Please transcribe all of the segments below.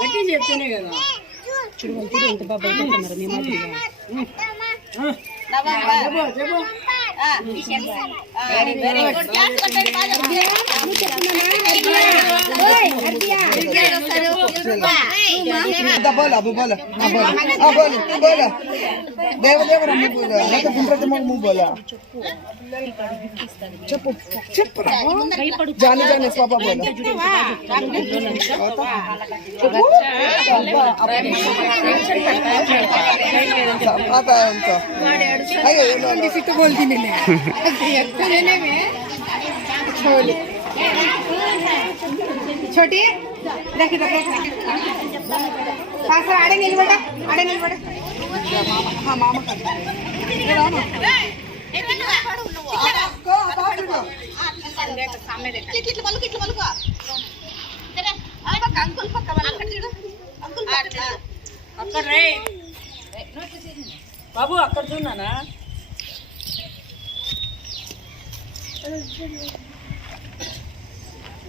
గట్టి చెప్తేనే కదా ఎంత బాగా భయపడుతున్నారు మీ మాదిరిగా बोला अबू बोला हा बोला हा बोला बोला देव देव रम्मी बोला नाही तर पुंड्राचं मग मग बोला చెప్పు చెప్పు జాని జాని పాప బోలా आता आमचा अयो येलो सिट्टू बोलती मी छोटी సార్ ఆడే నిలబడ ఆడే నిలబడ మామ బాబు అక్కడ చూడానా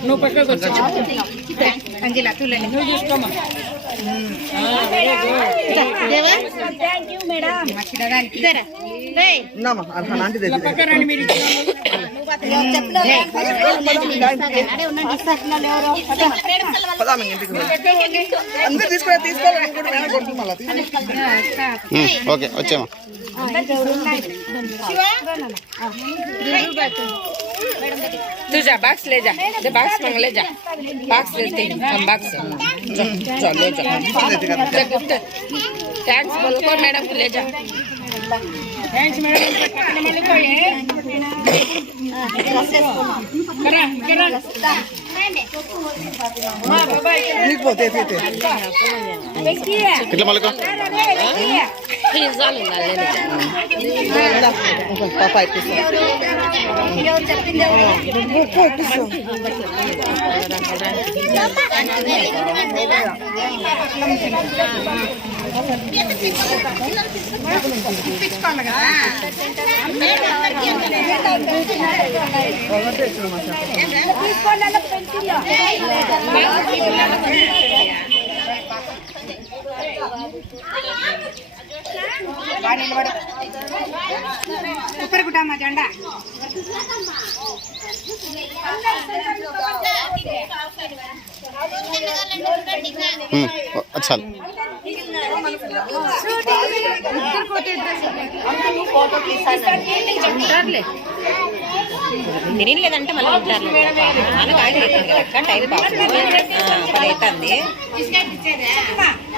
నువ్వు పక్కకు అంజలా చూడండి నువ్వు చూసుకోమా ఓకే వచ్చేమా? तू जा बॉक्स ले जा. दे बॉक्स मांग ले जा बॉक्स लेते हम बॉक्स जा जा ले जा. थैंक्स बोल को मैडम को ले जा. थैंक्स मैडम पकड़ने वाले Risalim galera. Papai pessoal. Papai pessoal. పిచ్చుకోండి కదా తీసుకోండి బాగా నిలబడు. జెండా? చాలు. తిని లేదంటే మళ్ళీ ఉంటారు కాదు టైం పాస్ పది అవుతుంది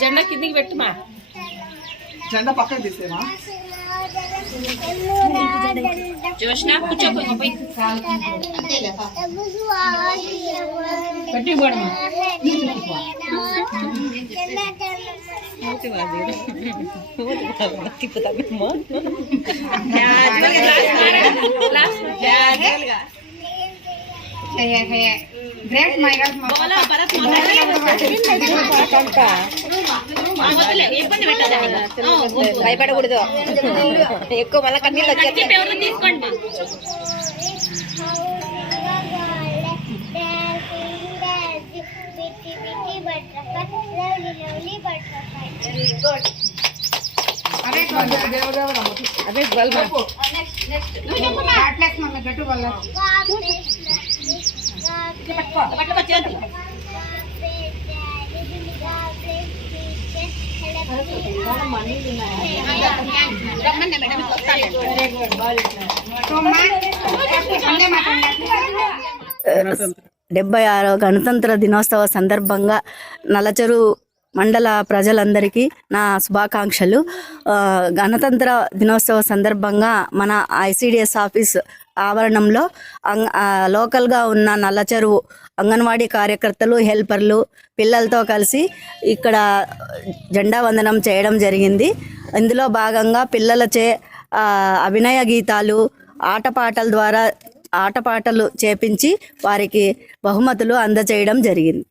జెండా కిందికి పెట్టుమా జెండా పక్కన తీసేమా చూసిన కూర్చోకు పోయి పట్టి పోడమా గ్రేట్ మై గాడ్ ఇబ్బంది పెట్టదు భయపడకూడదు ఎక్కువ మళ్ళీ కన్నీళ్ళు వచ్చేస్తాయి తీసుకోండి బల్బ్ అట్లేస్ మమ్మీ గట్టు వల్ల డెబ్బై ఆరో గణతంత్ర దినోత్సవ సందర్భంగా నలచెరు మండల ప్రజలందరికీ నా శుభాకాంక్షలు. గణతంత్ర దినోత్సవ సందర్భంగా మన ఐసిడిఎస్ ఆఫీస్ ఆవరణంలో లోకల్గా ఉన్న నల్లచెరువు అంగన్వాడీ కార్యకర్తలు హెల్పర్లు పిల్లలతో కలిసి ఇక్కడ జెండా వందనం చేయడం జరిగింది. ఇందులో భాగంగా పిల్లలచే అభినయ గీతాలు ఆటపాటల ద్వారా ఆటపాటలు చేపించి వారికి బహుమతులు అందజేయడం జరిగింది.